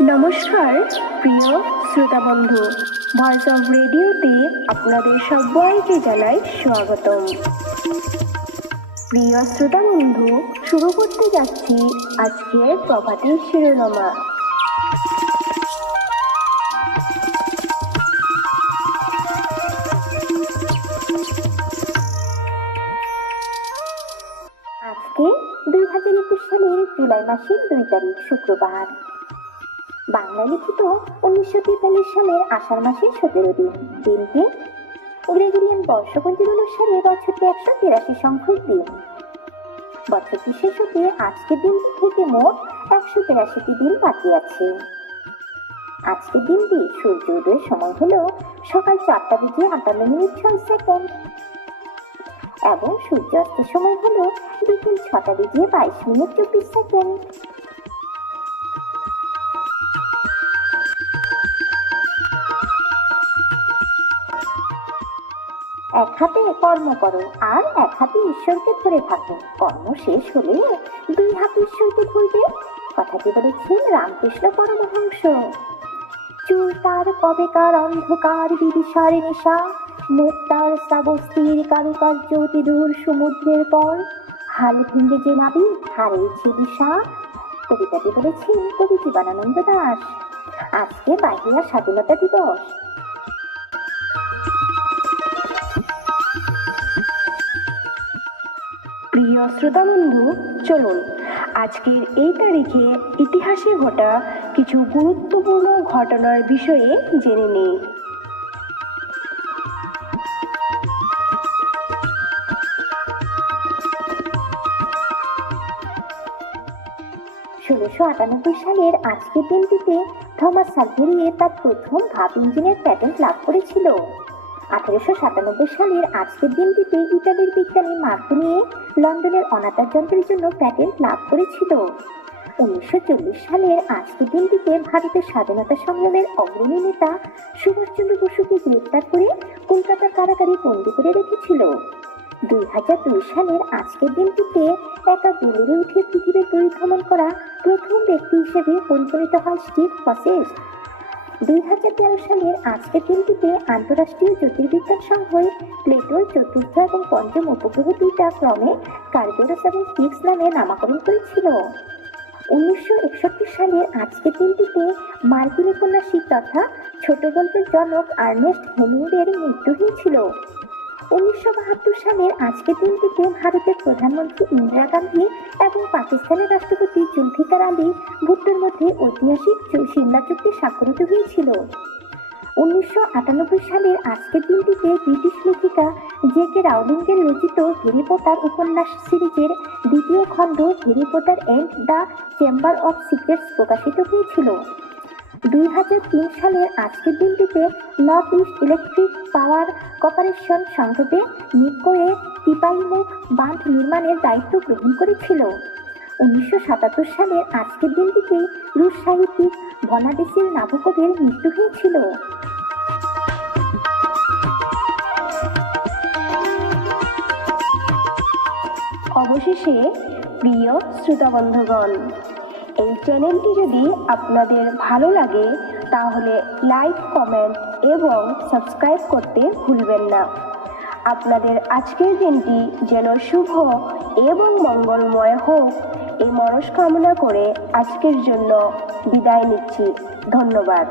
নমস্কার প্রিয় শ্রোতা বন্ধু, ভয়েস অফ রেডিওতে আপনাদের সবাইকে জানাই স্বাগতম। প্রিয় শ্রোতা বন্ধু, শুরু করতে যাচ্ছি আজকের প্রভাতের শিরোনামা। আজকে 2021 সালের জুলাই মাসের 2 তারিখ শুক্রবার। বাংলা লিখিত 1943 সালের আষাঢ় মাসের 17 দিন। দিনটি গ্রেগরিয়ান বর্ষপঞ্জির অনুসারে বছরটি 183 সংখ্যক দিন। বছরটি শেষ হতে আজকের দিনটি থেকে মোট 183টি দিন বাকি আছে। আজকের দিনটি সূর্য উদয়ের সময় হলো সকাল 4:58 এবং সূর্যাস্তের সময় হলো বিকেল 6:22 এক হাতে কর্ম করো আর এক হাতে ঈশ্বরকে ধরে থাকো। কর্ম শেষ হলে 2 হাতে ঈশ্বরকে ধরবে। কথাটি বলেছেন রামকৃষ্ণ পরমহংস। চুর তার কবেকার অন্ধকার বিদিশার নেশা, মুখ তার শ্রাবস্তির কারুকার্য অতি দূর সমুদ্রের পর, হাল ভেঙে যে নাবি হারিয়েছে দিশা। কবিতাটি বলেছেন কবি জীবনানন্দ দাশ। আজকে বাহিরা স্বাধীনতা দিবস। প্রিয় শ্রোতা বন্ধু, চলুন আজকের এই তারিখে ইতিহাসে ঘটা কিছু গুরুত্বপূর্ণ ঘটনার বিষয়ে জেনে নিই। 1698 সালের আজকের দিনটিতে থমাস সালভেরিয়ে তার প্রথম ভাপ ইঞ্জিনের প্যাটেন্ট লাভ করেছিল। 1897 সালের আজকের দিনটিতে ইতালির বিজ্ঞানী মার্কোনি লন্ডনের অনাতার যন্ত্রের জন্য প্যাটেন্ট লাভ করেছিল। 1940 সালের আজকের দিনটিতে ভারতের স্বাধীনতা সংগ্রামের অগ্রণী নেতা সুভাষচন্দ্র বসুকে গ্রেপ্তার করে কলকাতার কারাগারে বন্দী করে রেখেছিল। 2002 সালের আজকের দিনটিতে একা বেলুড়ে উঠে পৃথিবীর পরিভ্রমণ করা প্রথম ব্যক্তি হিসেবে পরিগণিত হয় স্টিভ ফসেস। 2013 সালের আজকের দিনটিতে আন্তঃরাষ্ট্রীয় জ্যোতির্বিজ্ঞান সংঘই প্লেটোর চতুর্থ এবং পঞ্চম উপগ্রহ দুইটা ক্রমে কার্যোরাস এবং স্টিক্স নামে নামকরণ করেছিল। 1961 সালের আজকের দিনটিতে মার্কিন উপন্যাসিক তথা ছোট গল্পের জনক আর্নেস্ট হেমিংওয়ের মৃত্যু হয়েছিল। 1972 সালের আজকের দিনটিতে ভারতের প্রধানমন্ত্রী ইন্দিরা গান্ধী এবং পাকিস্তানের রাষ্ট্রপতি জুলফিকার আলী ভুট্টোর মধ্যে ঐতিহাসিক সিমলা চুক্তি স্বাক্ষরিত হয়েছিল। 1998 সালের আজকের দিনটিতে ব্রিটিশ লেখিকা জে.কে রাউলিংয়ের রচিত হ্যারি পটার উপন্যাস সিরিজের দ্বিতীয় খণ্ড Harry Potter and the chamber of secrets প্রকাশিত হয়েছিল। 2003 সালের আজকের দিনটিতে north east electric power corporation সংসদে নিপকোয়ে তিপাইমুখ বাঁধ নির্মাণের দায়িত্ব গ্রহণ করেছিল। 1977 সালের আজকের দিনটিতে রুশ সাহিত্যিক ভনাদিসির নাবোকভের মৃত্যু হয়েছিল। অবশেষে প্রিয় শ্রোতা বন্ধুগণ, এই চ্যানেলটি যদি আপনাদের ভালো লাগে তাহলে লাইক, কমেন্ট এবং সাবস্ক্রাইব করতে ভুলবেন না। আপনাদের আজকের দিনটি যেন শুভ এবং মঙ্গলময় হোক এই মনস্কামনা করে আজকের জন্য বিদায় নিচ্ছি। ধন্যবাদ।